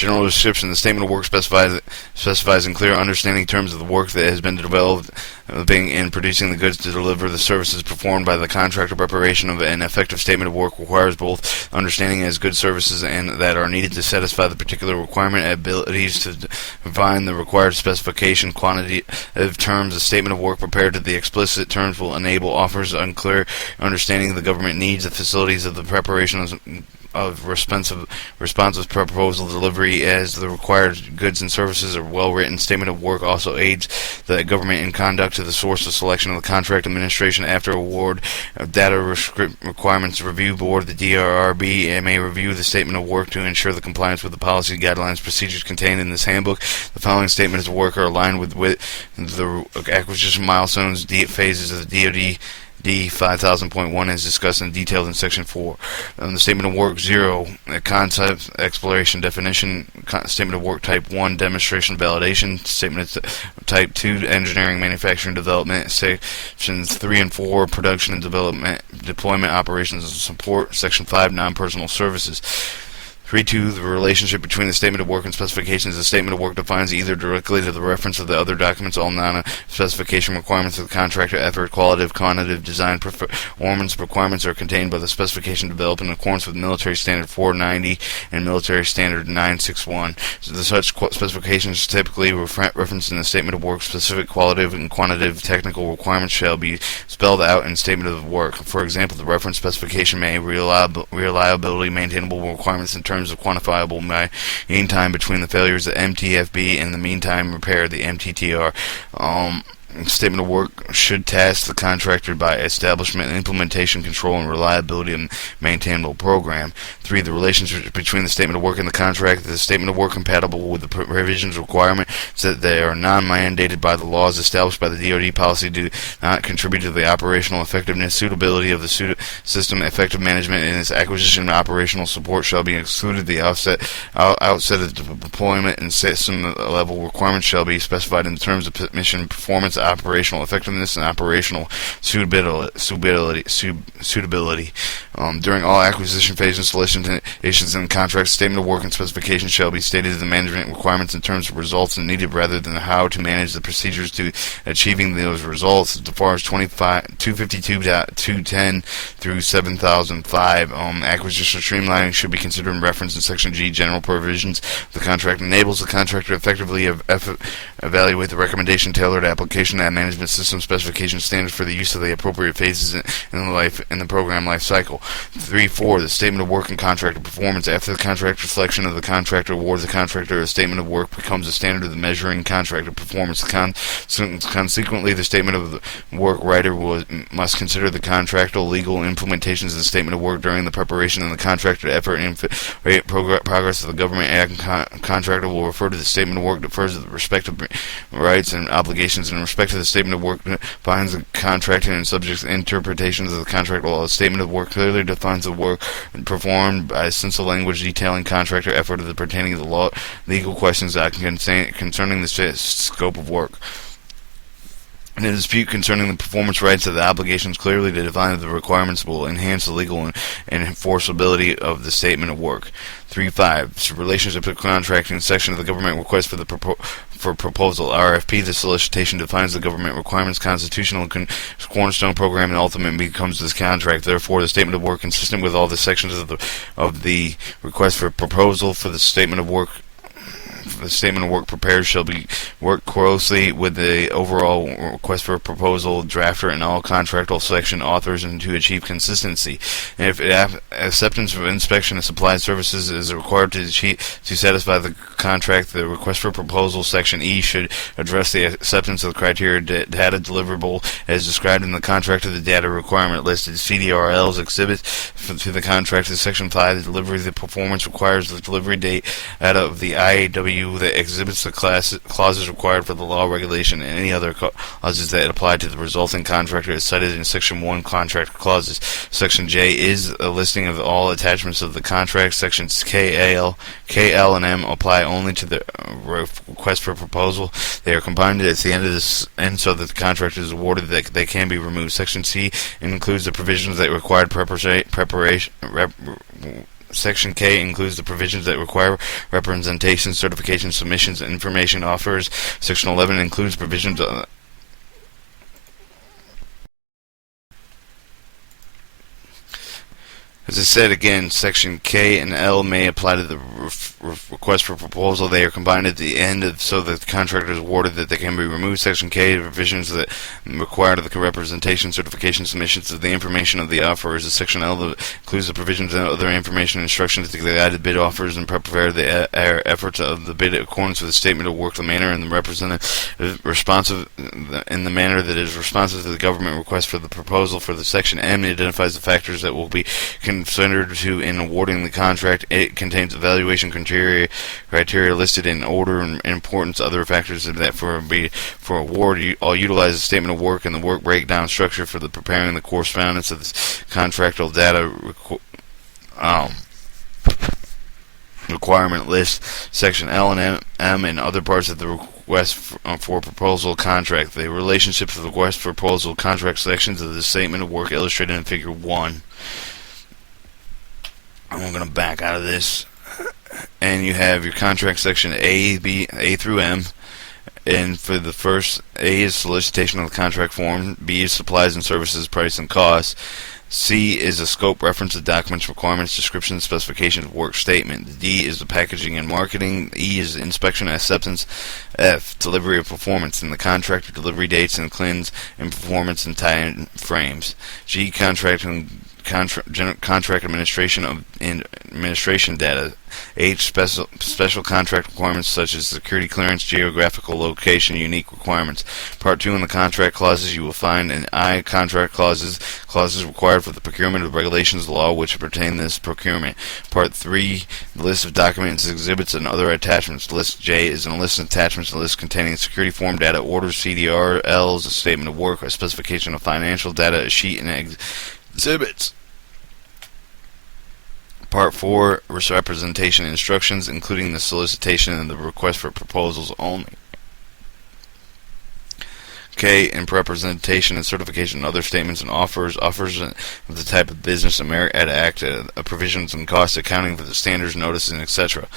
General description: the statement of work specifies in clear, understanding terms of the work that has been developing in producing the goods to deliver the services performed by the contractor. Preparation of an effective statement of work requires both understanding as good services and that are needed to satisfy the particular requirement, abilities to define the required specification, quantity of terms. A statement of work prepared to the explicit terms will enable offers unclear understanding of the government needs, the facilities of the preparation of responsive proposal delivery as the required goods and services are well written. Statement of work also aids the government in conduct to the source of selection of the contract administration after award of data requirements review board. The DRRB may review the statement of work to ensure the compliance with the policy guidelines procedures contained in this handbook. The following statements of work are aligned with the acquisition milestones phases of the DoD D 5000.1 as discussed and detailed in Section 4. The Statement of Work 0, Concept, Exploration, Definition. Statement of Work Type 1, Demonstration, Validation. Statement Type 2, Engineering, Manufacturing, Development. Sections 3 and 4, Production and Development, Deployment, Operations and Support. Section 5, Non-Personal Services. 3.2. The relationship between the statement of work and specifications. The statement of work defines either directly to the reference of the other documents all non-specification requirements of the contractor effort, qualitative, quantitative, design, performance requirements are contained by the specification developed in accordance with Military Standard 490 and Military Standard 961. So such specifications typically referenced in the statement of work. Specific qualitative and quantitative technical requirements shall be spelled out in statement of work. For example, the reference specification may reliability, maintainable requirements in terms of quantifiable mean time between the failures, the MTFB, and the mean time repair, the MTTR. Statement of work should task the contractor by establishment, implementation, control, and reliability of maintainable program. 3. The relationship between the statement of work and the contract. The statement of work compatible with the provisions requirement so that they are non-mandated by the laws established by the DoD policy, do not contribute to the operational effectiveness, suitability of the system, effective management, and its acquisition and operational support shall be excluded. The outset of the deployment and system level requirements shall be specified in terms of mission performance, operational effectiveness, and operational suitability. During all acquisition phases, solicitations, and contracts, statement of work and specifications shall be stated as the management requirements in terms of results and needed rather than how to manage the procedures to achieving those results. As far as 252.210 through 7005, acquisition streamlining should be considered in reference in Section G. General provisions. The contract enables the contractor to effectively evaluate the recommendation tailored application that management system specification standards for the use of the appropriate phases in the program life cycle. 3.4. The statement of work and contractor performance. After the contractor selection of the contractor awards the contractor, a statement of work becomes a standard of the measuring contractor performance. Consequently, the statement of the work writer must consider the contractual legal implementations of the statement of work during the preparation of the contractor effort and progress of the government act. Contractor will refer to the statement of work, defers to the respective rights and obligations in respect to the statement of work, defines the contracting and subjects interpretations of the contract law. The statement of work clearly defines the work performed by sensible language detailing contractor effort of the pertaining to the law, legal questions concerning the scope of work. In a dispute concerning the performance rights of the obligations, clearly to define the requirements will enhance the legal and enforceability of the statement of work. 3.5. Relationship to contracting section of the government request for proposal RFP. The solicitation defines the government requirements, constitutional cornerstone program, and ultimately becomes this contract. Therefore, the statement of work consistent with all the sections of the request for proposal for the statement of work. The statement of work prepared shall be work closely with the overall request for a proposal drafter and all contractual section authors and to achieve consistency. And if acceptance of inspection and supplied services is required to satisfy the contract, the request for proposal section E should address the acceptance of the criteria data deliverable as described in the contract of the data requirement listed. CDRLs exhibits to the contract in Section 5. The delivery of the performance requires the delivery date out of the IAW that exhibits the clauses required for the law, regulation, and any other clauses that apply to the resulting contractor as cited in Section 1 contract clauses. Section J is a listing of all attachments of the contract. Sections K, L, and M apply only to the request for proposal. They are combined at the end of this end so that the contract is awarded that they can be removed. Section C includes the provisions that required Section K includes the provisions that require representation, certification, submissions, and information offers. Section 11 includes provisions as I said again, Section K and L may apply to the request for proposal. They are combined at the end so that the contractor is awarded that they can be removed. Section K, provisions that require the representation, certification, submissions of the information of the offerers. Section L includes the provisions and other information and instructions to guide the bid offers and prepare the efforts of the bid in accordance with the statement of work, the manner and the responsive in the manner that is responsive to the government request for the proposal. For the Section M, it identifies the factors that will be considered to in awarding the contract. It contains evaluation criteria listed in order and importance. Other factors that for award, I'll utilize the statement of work and the work breakdown structure for the preparing the correspondence of the contractual data requirement list. Section L and M and other parts of the request for proposal contract. The relationships of the request for proposal contract sections of the statement of work illustrated in Figure 1. I'm going to back out of this, and you have your contract section A through M, and for the first, A is solicitation of the contract form, B is supplies and services, price and cost, C is a scope, reference to documents, requirements, description, specifications, work statement, D is the packaging and marketing, E is inspection and acceptance, F, delivery of performance, and the contractor delivery dates and cleanse and performance and time frames, G, contract administration administration data, H, special contract requirements such as security clearance, geographical location, unique requirements. Part 2 in the contract clauses you will find in I, contract clauses required for the procurement of regulations of law which pertain to this procurement. Part 3, the list of documents, exhibits, and other attachments. List J is a list of attachments, a list containing security form data, orders, CDR, L's, a statement of work, a specification of financial data, a sheet, and exhibits. Part 4, representation instructions, including the solicitation and the request for proposals only. K, and representation and certification and other statements and offers of the type of business, Merit Act, provisions and cost accounting for the standards, notices, etc.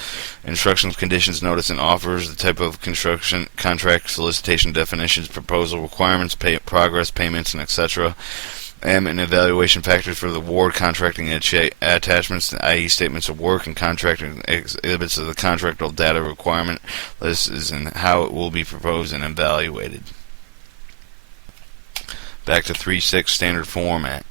Instructions, conditions, notice, and offers, the type of construction, contract, solicitation, definitions, proposal, requirements, progress, payments, and etc. M, and evaluation factors for the award, contracting attachments, i.e. statements of work, and contracting exhibits of the contractual data requirement list is in how it will be proposed and evaluated. Back to 3.6 standard format.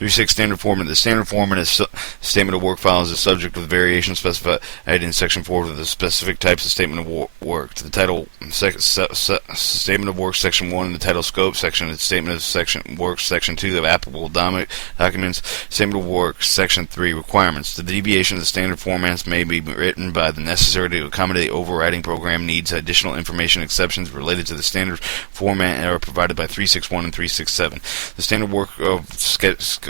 3.6 standard format. The standard format is statement of work file is a subject with variations specified in Section 4 of the specific types of statement of work. To the title statement of work, Section 1, and the title scope section, statement of section work, Section 2, the applicable documents, statement of work, Section 3, requirements. The deviation of the standard formats may be written by the necessary to accommodate overriding program needs. Additional information exceptions related to the standard format are provided by 3.6.1 and 3.6.7. The standard work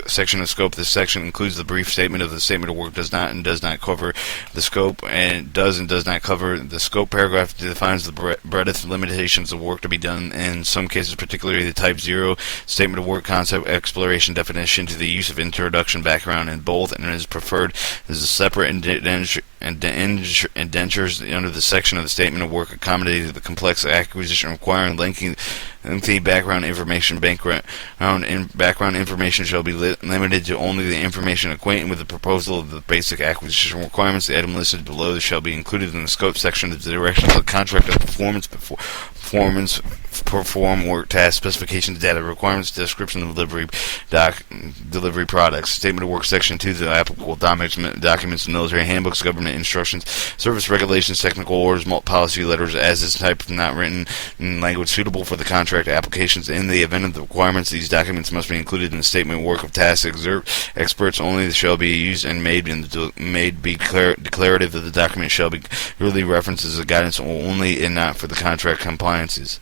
section of scope. This section includes the brief statement of the statement of work does not cover the scope, and does not cover the scope. Paragraph defines the breadth limitations of work to be done, in some cases particularly the type 0 statement of work concept exploration definition to the use of introduction background in both, and is preferred as a separate indentures under the section of the statement of work accommodating the complex acquisition requiring lengthy background information. Background information shall be limited to only the information acquainted with the proposal of the basic acquisition requirements. The item listed below shall be included in the scope section of the direction of the contract of perform work tasks, specifications, data requirements, description of delivery products. Statement of work section 2, the applicable documents, military handbooks, government instructions, service regulations, technical orders, policy letters, as is type of not written in language suitable for the contract applications. In the event of the requirements, these documents must be included in the statement of work of tasks. Experts only shall be used and made be declarative that the document shall be really referenced as a guidance only and not for the contract compliances.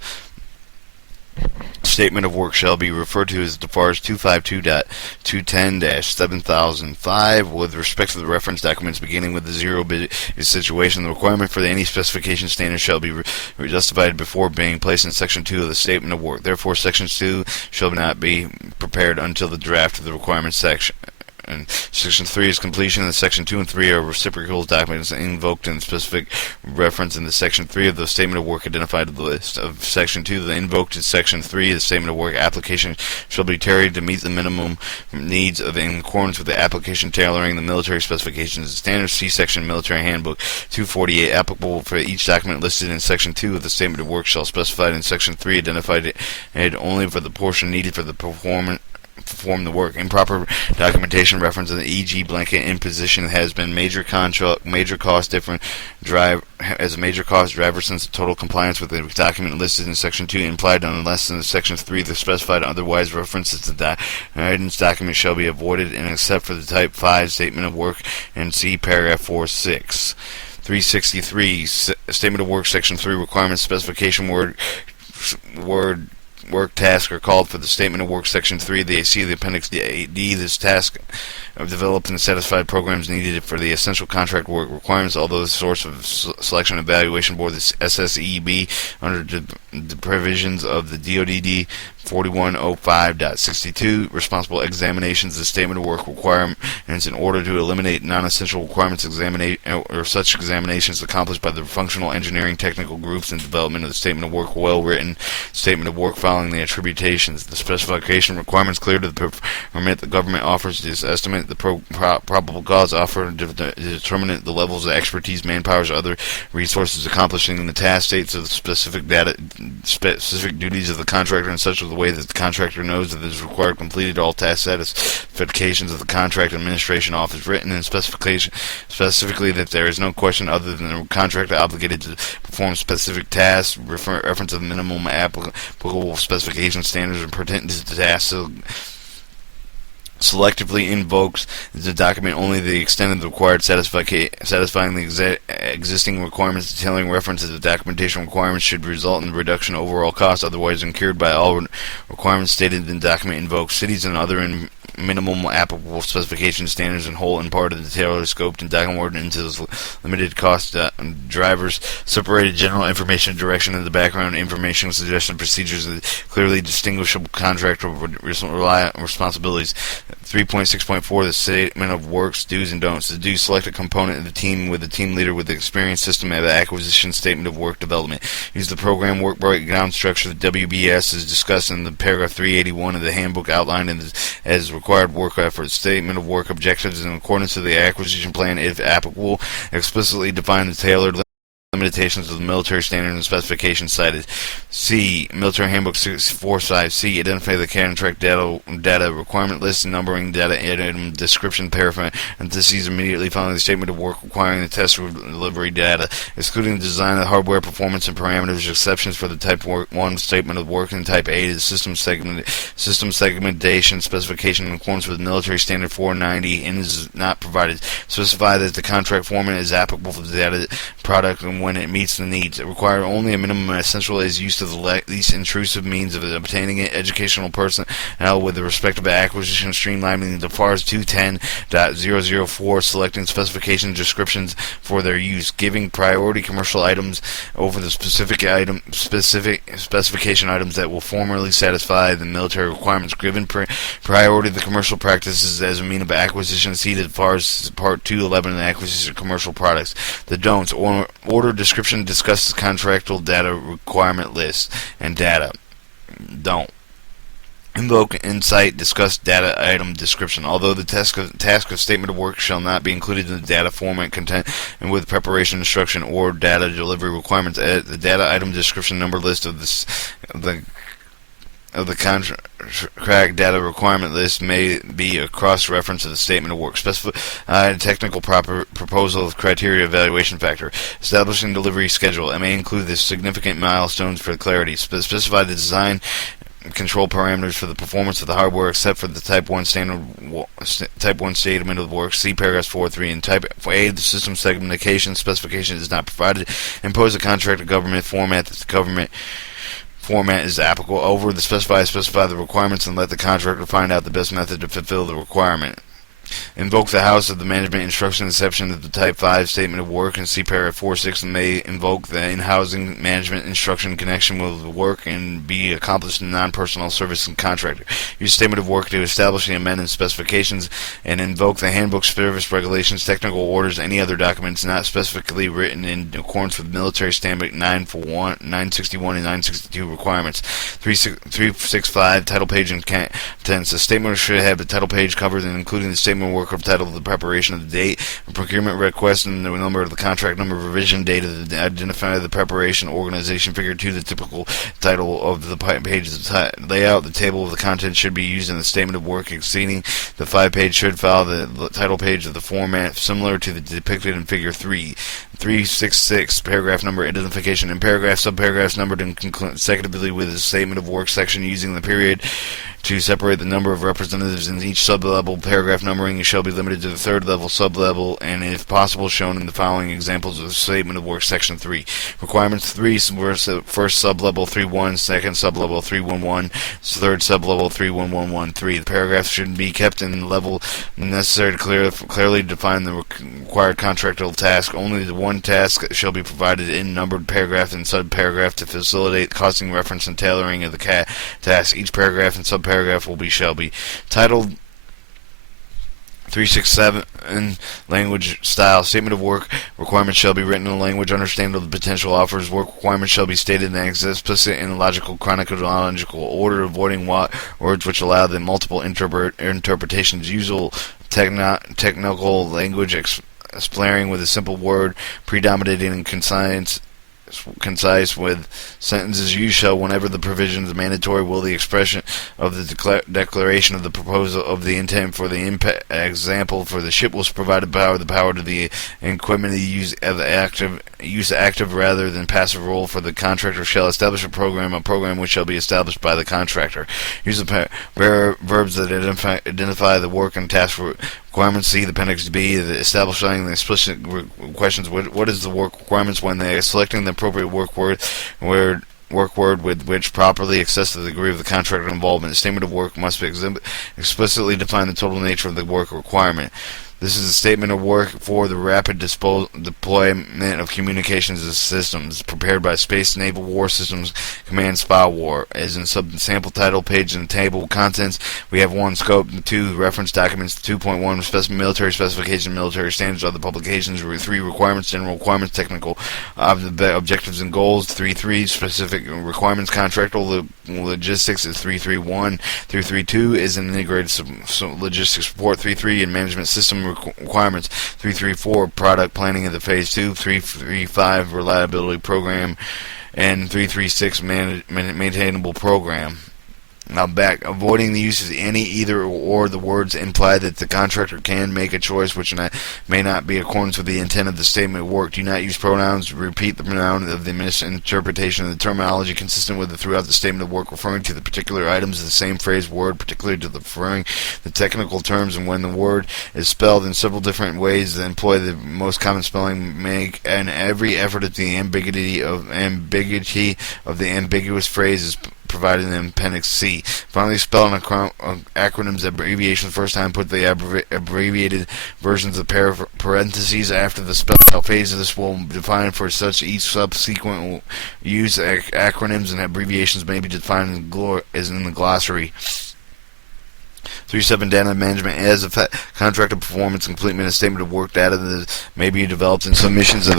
Statement of work shall be referred to as FARS 252.210-7005 with respect to the reference documents beginning with the zero-bit situation. The requirement for any specification standard shall be justified before being placed in Section 2 of the Statement of Work. Therefore, Section 2 shall not be prepared until the draft of the requirements section And Section 3 is completion, and Section 2 and 3 are reciprocal documents invoked in specific reference in the Section 3 of the statement of work identified in the list. Of Section 2, the invoked in Section 3, the statement of work application shall be tailored to meet the minimum needs of in accordance with the application tailoring the military specifications and standards. See Section Military Handbook 248. Applicable for each document listed in Section 2 of the statement of work shall specified in Section 3 identified it only for the portion needed for the perform the work. Improper documentation reference in the e.g. blanket imposition has been major cost different drive as a major cost driver since the total compliance with the document listed in Section 2 implied unless in Section 3 the specified otherwise references to the items document shall be avoided and except for the Type 5 statement of work and see paragraph 4.6. 363 statement of work Section 3 requirements specification word work task are called for the statement of work Section 3. They see the Appendix D. This task of developed and satisfied programs needed for the essential contract work requirements, although the source of selection and evaluation board, the SSEB, under the provisions of the DODD 4105.62, responsible examinations, the statement of work requirements in order to eliminate non-essential requirements or such examinations accomplished by the functional engineering technical groups in development of the statement of work, well-written statement of work following the attributions. The specification requirements clear to the permit the government offers this estimate the probable cause offer to determine the levels of expertise, manpower, or other resources accomplishing the task, states of the specific duties of the contractor in such a way that the contractor knows that it is required completed all task satisfactions of the contract administration office written in specifically that there is no question other than the contractor obligated to perform specific tasks, reference of minimum applicable specification standards and pertinent to the task. Selectively invokes the document only to the extent of the required satisfying the existing requirements. Detailing references to the documentation requirements should result in the reduction of overall costs otherwise incurred by all requirements stated in the document invoked. Cities and other minimum applicable specification standards in whole and part of the tailored scoped and documented into those limited cost drivers, separated general information direction in the background information suggestion procedures, clearly distinguishable contractor responsibilities. 3.6.4 the statement of works do's and don'ts. The do select a component of the team with a team leader with the experience system of acquisition statement of work development. Use the program work breakdown structure. The WBS is discussed in the paragraph 381 of the handbook outlined as required work efforts. Statement of work objectives in accordance to the acquisition plan if applicable. Explicitly define the tailored limitations of the military standard and specifications cited. C. Military Handbook 645. C. Identify the contract data requirement list, numbering data item description parentheses immediately following the statement of work requiring the test delivery data, excluding the design of the hardware performance and parameters, exceptions for the Type 1 statement of work and Type A is system segmentation specification in accordance with military standard 490 and is not provided. Specify that the contract format is applicable for the data product and when it meets the needs. It requires only a minimum essential is used to the least intrusive means of obtaining it. Educational personnel with the respective acquisition streamlining the FARS 210.004 selecting specification descriptions for their use, giving priority commercial items over the specific specification items that will formally satisfy the military requirements, given priority to the commercial practices as a mean of acquisition. See the FARS Part 211 and acquisition of commercial products. The don'ts order description discusses contractual data requirement list and data. Don't invoke insight discuss data item description. Although the task of statement of work shall not be included in the data format content and with preparation instruction or data delivery requirements, the data item description number list of the contract data requirement list may be a cross-reference to the statement of work. Specify technical proposal of criteria evaluation factor. Establishing delivery schedule. It may include the significant milestones for clarity. Specify the design control parameters for the performance of the hardware except for the Type 1 statement of work. See paragraphs 4.3 and Type A. The system segmentation specification is not provided. Impose a contract to government format that the government format is applicable. Over the specify the requirements and let the contractor find out the best method to fulfill the requirement. Invoke the house of the management instruction exception of the Type 5 statement of work, and see paragraph 4.6, and may invoke the in-housing management instruction in connection with the work and be accomplished in non-personal service and contractor. Use statement of work to establish the amendment specifications, and invoke the handbook, service regulations, technical orders, any other documents not specifically written in accordance with military standard 961 and 962 requirements. 365 title page and contents. The statement should have the title page covered, and including the statement of work of title of the preparation of the date, the procurement request, and the number of the contract number, revision date of the identify the preparation organization. Figure 2, the typical title of the page. The layout, the table of the content should be used in the statement of work exceeding the 5-page should follow the title page of the format similar to the depicted in figure 3. 366 paragraph number identification, and paragraphs, subparagraphs numbered and consecutively with the statement of work section using the period to separate the number of representatives in each sub-level. Paragraph numbering shall be limited to the third level, sub-level, and if possible shown in the following examples of the statement of work section 3. Requirements 3, first sub-level 3.1, second sub-level 3.1.1, third sub-level 3.1.1.1.3. The paragraphs should be kept in the level necessary to clearly define the required contractual task. Only the one task shall be provided in numbered paragraph and sub-paragraph to facilitate costing reference and tailoring of the task. Each paragraph and sub-paragraph shall be titled. 367 language style. Statement of work requirements shall be written in a language understandable to the potential offerers. Work requirements shall be stated in an explicit and logical chronological order, avoiding words which allow the multiple interpretations. Usual technical language explaring with a simple word, predominating in concise with sentences used shall, whenever the provisions are mandatory, will the expression of the declaration of the proposal of the intent for the example for the ship was provided the power to the equipment to use active rather than passive role for the contractor shall establish a program which shall be established by the contractor. Use the verbs that identify the work and task requirements. See the appendix B, establishing the explicit questions. What is the work requirements when they are selecting the appropriate work word with which properly assess the degree of the contractor involvement. The statement of work must be explicitly define the total nature of the work requirement. This is a statement of work for the rapid deployment of communications systems prepared by Space Naval War Systems Command SPA War. As in sample title page and table of contents, we have 1. Scope, 2. Reference documents, 2.1. Military specification, military standards, other publications, 3. Requirements, general requirements, technical objectives and goals, 3.3. Specific requirements, contractual logistics is 3.3.1. 3.3.2 is an integrated logistics support, 3.3 and management system requirements, 3.3.4 product planning of the phase 2, 3.3.5 reliability program, and 3.3.6 maintainable program. Now back, avoiding the use of any, either, or the words imply that the contractor can make a choice which may not be in accordance with the intent of the statement of work. Do not use pronouns. Repeat the pronoun of the misinterpretation of the terminology consistent with it throughout the statement of work, referring to the particular items of the same phrase word, particularly to the referring the technical terms, and when the word is spelled in several different ways, employ the most common spelling. Make and every effort at the ambiguity of the ambiguous phrase is provided in Appendix C. Finally, spelling acronyms, abbreviations, first time put the abbreviated versions of parentheses after the spelled out phase. This will define for such each subsequent use. Acronyms and abbreviations may be defined as in the glossary. 3.7 data management. As a contractor performance completement, a statement of work data that may be developed and submissions of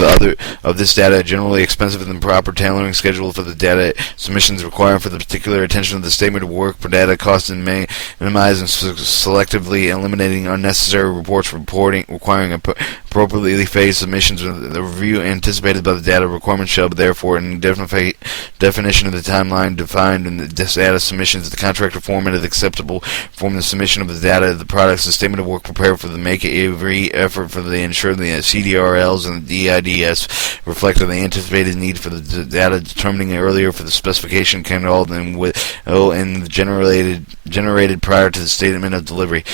this data generally expensive than proper tailoring schedule for the data submissions required for the particular attention of the statement of work for data costs, and may minimize and selectively eliminating unnecessary requiring appropriately phased submissions. The review anticipated by the data requirements shall therefore in definition of the timeline defined in the data submissions. The contractor format is acceptable from the submission of the data of the products. The statement of work prepared for the make every effort for the ensure the CDRLs and the DIDS reflect the anticipated need for the data, determining earlier for the specification can all and generated prior to the statement of delivery.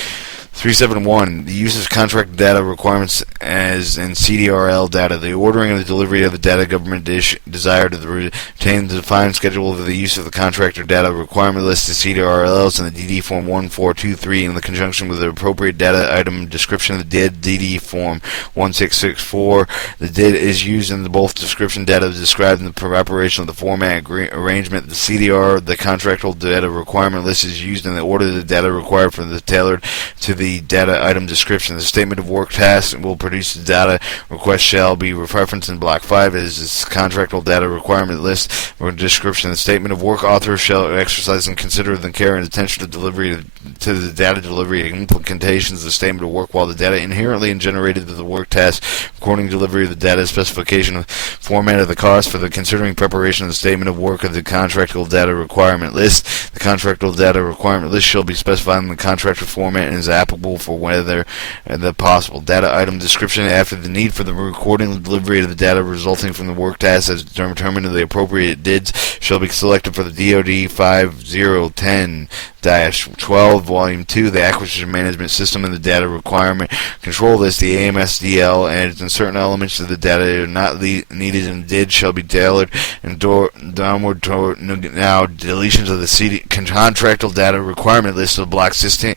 371. The use of contract data requirements as in CDRL data. The ordering and the delivery of the data government desire to retain the defined schedule of the use of the contractor data requirement list to CDRLs in the DD Form 1423 in the conjunction with the appropriate data item description of the DD Form 1664. The DID is used in both description data described in the preparation of the format arrangement. The CDR, the contractual data requirement list, is used in the order of the data required for the tailored to the data item description. The statement of work task will produce the data request shall be referenced in block 5 as its contractual data requirement list or description. The statement of work author shall exercise and consider the care and attention to delivery to the data delivery implications of the statement of work while the data inherently generated to the work task recording delivery of the data specification format of the cost for the considering preparation of the statement of work of the contractual data requirement list. The contractual data requirement list shall be specified in the contractor format and is applicable for whether the possible data item description after the need for the recording and delivery of the data resulting from the work task as determined in the appropriate DIDs shall be selected for the DoD 5010-12 Volume 2, the Acquisition Management System and the Data Requirement Control List, the AMSDL, and certain elements of the data that are not needed in the DID shall be tailored and downward toward now deletions of the contractual data requirement list of Block 16.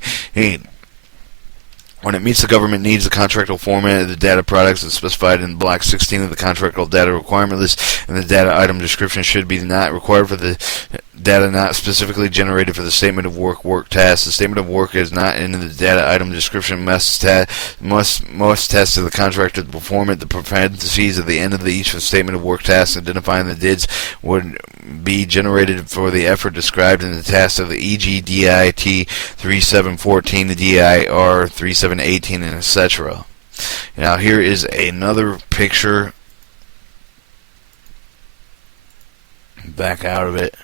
When it meets the government needs, the contractual format of the data products is specified in Block 16 of the contractual data requirement list, and the data item description should be not required for the data not specifically generated for the statement of work task. The statement of work is not in the data item description must test to the contractor to perform it. The parentheses at the end of each statement of work task identifying the DIDs would be generated for the effort described in the task of the e.g. DIT 3714, the DIR 3718, and etc. Now here is another picture. Back out of it.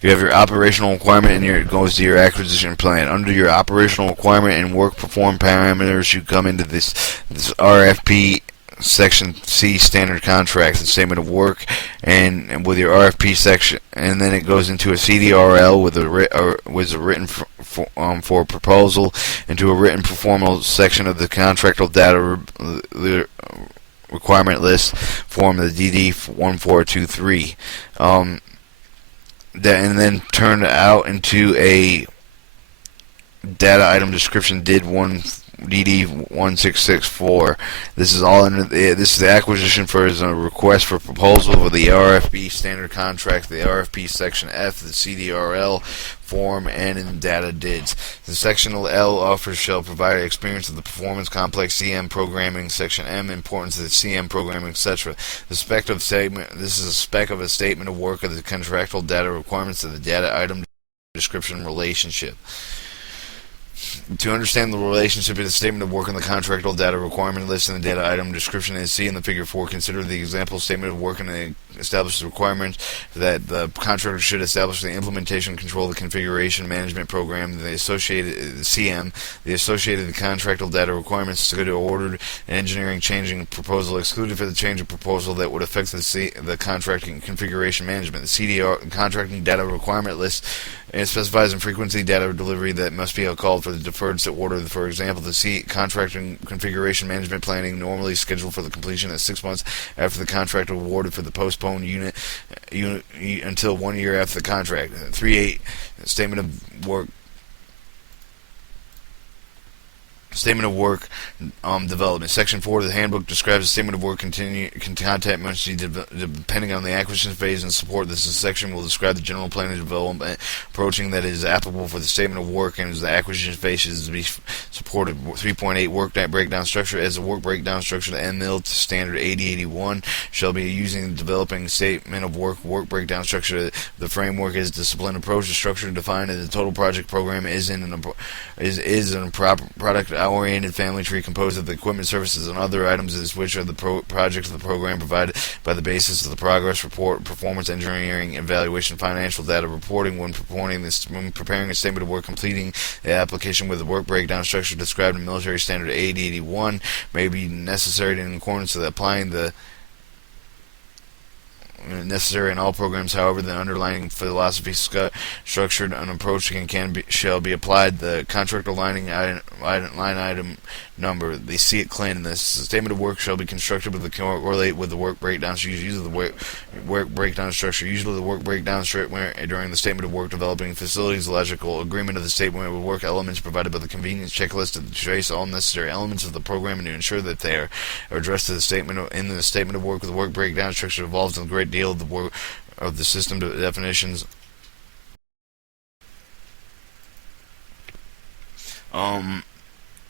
You have your operational requirement, and it goes to your acquisition plan. Under your operational requirement and work performed parameters, you come into this RFP section C, standard contracts and statement of work, and with your RFP section, and then it goes into a CDRL with a written for proposal, into a written performance section of the contractual data requirement list form, the DD 1423. And then turn out into a data item description DD 1664. This is all under this is the acquisition for is a request for proposal with the RFP standard contract, the RFP section F, the CDRL form, and in data DIDs. The section L offers shall provide experience of the performance complex CM programming. Section M, importance of the CM programming, etc. The spec of statement. This is a spec of a statement of work of the contractual data requirements of the data item description relationship. To understand the relationship of the statement of work and the contractual data requirement list and the data item description as seen in the figure 4, consider the example statement of work and establish the requirements that the contractor should establish the implementation, control, the configuration management program, the associated CM, the associated contractual data requirements to go to ordered engineering changing proposal excluded for the change of proposal that would affect the contracting configuration management. The CDR contracting data requirement list and specifies in frequency data delivery that must be called for the deferred order. For example, the contracting configuration management planning normally scheduled for the completion at 6 months after the contract awarded for the postponed unit until 1 year after the contract. 3.8 Statement of work. Statement of work development. Section 4 of the handbook describes the statement of work content must be depending on the acquisition phase and support. This section will describe the general planning development approaching that is applicable for the statement of work and as the acquisition phase is to be supported. 3.8 Work breakdown structure. As the work breakdown structure, the MIL to standard 8081 shall be using developing statement of work breakdown structure. The framework is disciplined approach to structure and defined, and the total project program is in a proper product oriented family tree composed of the equipment, services, and other items which are the projects of the program provided by the basis of the progress report, performance engineering, evaluation, financial data reporting. When preparing a statement of work, completing the application with the work breakdown structure described in Military Standard 8081 may be necessary in accordance with applying the necessary in all programs. However, the underlying philosophy structured an approach shall be applied. The contract line item number. They see it clean. And the statement of work shall be constructed with the correlate with the work breakdown. So usually the work breakdown structure. Usually the work breakdown structure during the statement of work developing facilities logical agreement of the statement of work elements provided by the convenience checklist to trace all necessary elements of the program and to ensure that they are addressed to the statement in the statement of work with the work breakdown structure involves a great deal of the work of the system definitions.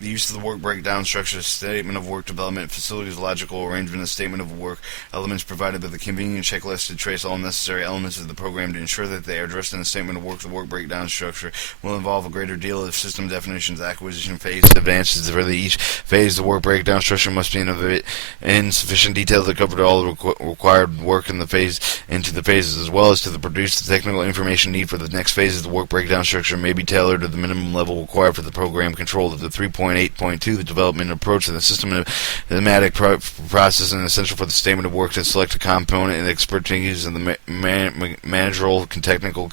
The use of the work breakdown structure, statement of work development, facilities logical arrangement, and statement of work elements provided by the convenient checklist to trace all necessary elements of the program to ensure that they are addressed in the statement of work. The work breakdown structure will involve a greater deal of system definitions, acquisition phase, advances. For each phase, the work breakdown structure must be in sufficient detail to cover all the required work in the phase into the phases, as well as to produce the technical information needed for the next phases. The work breakdown structure may be tailored to the minimum level required for the program control of the 3.8.2, the development approach to the systematic process and essential for the statement of work to select a component and expertise in the managerial, technical,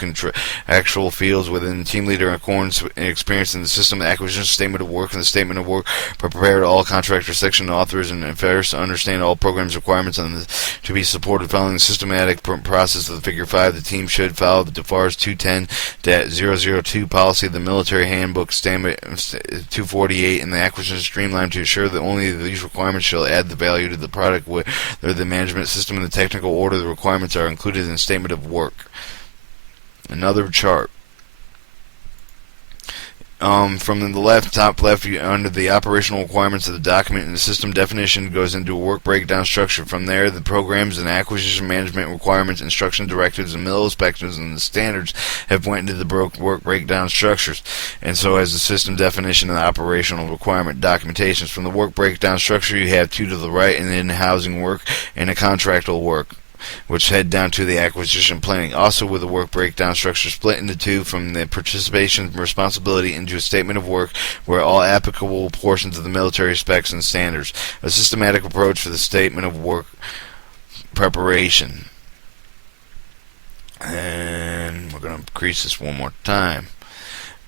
actual fields within the team leader in accordance with experience in the system acquisition statement of work and the statement of work prepared all contractor section authors and affairs to understand all programs requirements and to be supported following the systematic process of the figure 5. The team should follow the DFARS 210.002 policy, the military handbook standard 248, and the acquisition streamlined to ensure that only these requirements shall add the value to the product whether the management system and the technical order the requirements are included in the statement of work. Another chart. From the left, top left, under the operational requirements of the document and the system definition goes into a work breakdown structure. From there, the programs and acquisition management requirements, instruction directives, and mill inspections and the standards have went into the work breakdown structures. And so has the system definition and the operational requirement documentations. From the work breakdown structure, you have two to the right, and then housing work and a contractual work, which head down to the acquisition planning. Also, with the work breakdown structure split into two, from the participation responsibility into a statement of work where all applicable portions of the military specs and standards. A systematic approach for the statement of work preparation. And we're going to increase this one more time.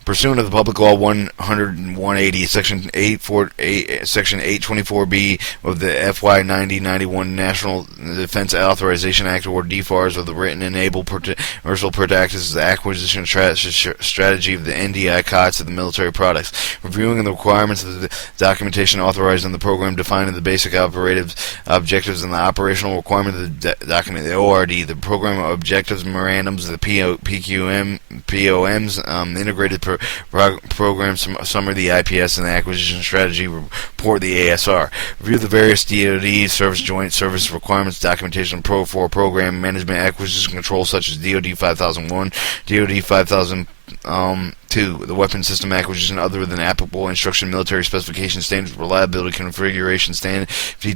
Pursuant to the Public Law 180, Section 824B of the FY 9091 National Defense Authorization Act, or DFARS, of the written enable commercial practices, the acquisition strategy of the NDI COTS of the military products, reviewing the requirements of the documentation authorized in the program, defining the basic operative objectives and the operational requirement of the document, the ORD, the program objectives memorandums, the POMs, integrated program summary, the IPS, and the acquisition strategy report, the ASR. Review the various DoD service joint service requirements documentation for program management acquisition control, such as DoD 5001, DoD 5002, the weapon system acquisition other than applicable instruction, military specification standards, reliability configuration standard,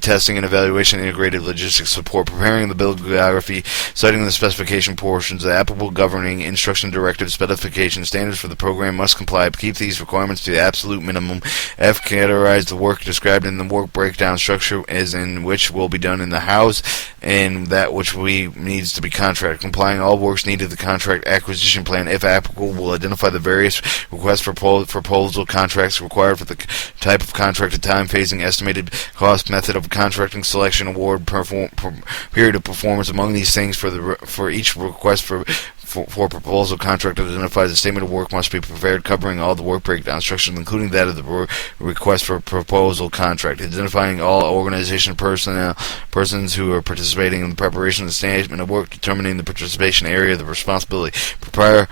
testing and evaluation, integrated logistics support, preparing the bibliography, citing the specification portions, the applicable governing instruction directive specification standards for the program must comply. Keep these requirements to the absolute minimum. F, categorize the work described in the work breakdown structure as in which will be done in the house and that which needs to be contracted. Complying all works needed the contract acquisition plan, if applicable, will identify the various requests for proposal contracts required for the type of contracted time, phasing, estimated cost, method of contracting, selection, award, period of performance. Among these things, for each request for proposal contract identifies a statement of work must be prepared covering all the work breakdown instructions, including that of the request for proposal contract, identifying all organization persons who are participating in the preparation of the statement of work, determining the participation area, the responsibility, prepare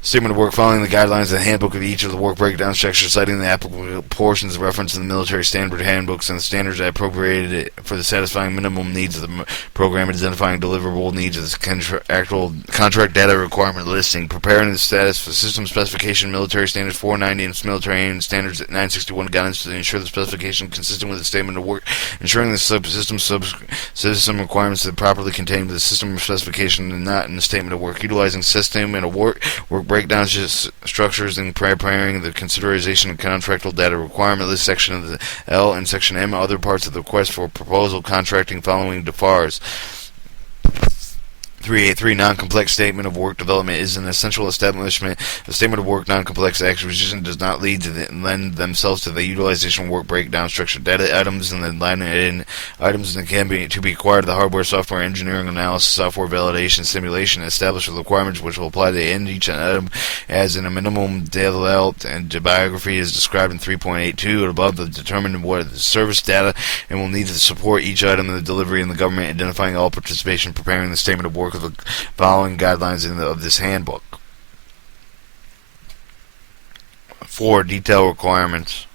statement of work following the guidelines of the handbook of each of the work breakdown structures, citing the applicable portions of reference in the military standard handbooks and the standards appropriated for the satisfying minimum needs of the program, identifying deliverable needs of the actual contract data requirement listing, preparing the status for system specification, military standards 490 and military standards 961 guidance to ensure the specification consistent with the statement of work, ensuring the system requirements that properly contained the system specification and not in the statement of work, utilizing system and a work breakdown structures and preparing the consideration of contractual data requirement list, section of the L and section M, other parts of the request for proposal contracting following DFARS. 383 non-complex statement of work development is an essential establishment. The statement of work non-complex acquisition does not lend themselves to the utilization of work breakdown structured data items and then line in items that can be to be acquired. The hardware, software, engineering, analysis, software validation, simulation establish the requirements which will apply to each item as in a minimum data layout and biography is described in 3.82 above. The determine what the service data and will need to support each item in the delivery in the government, identifying all participation, preparing the statement of work of the following guidelines of this handbook. 4. Detail requirements.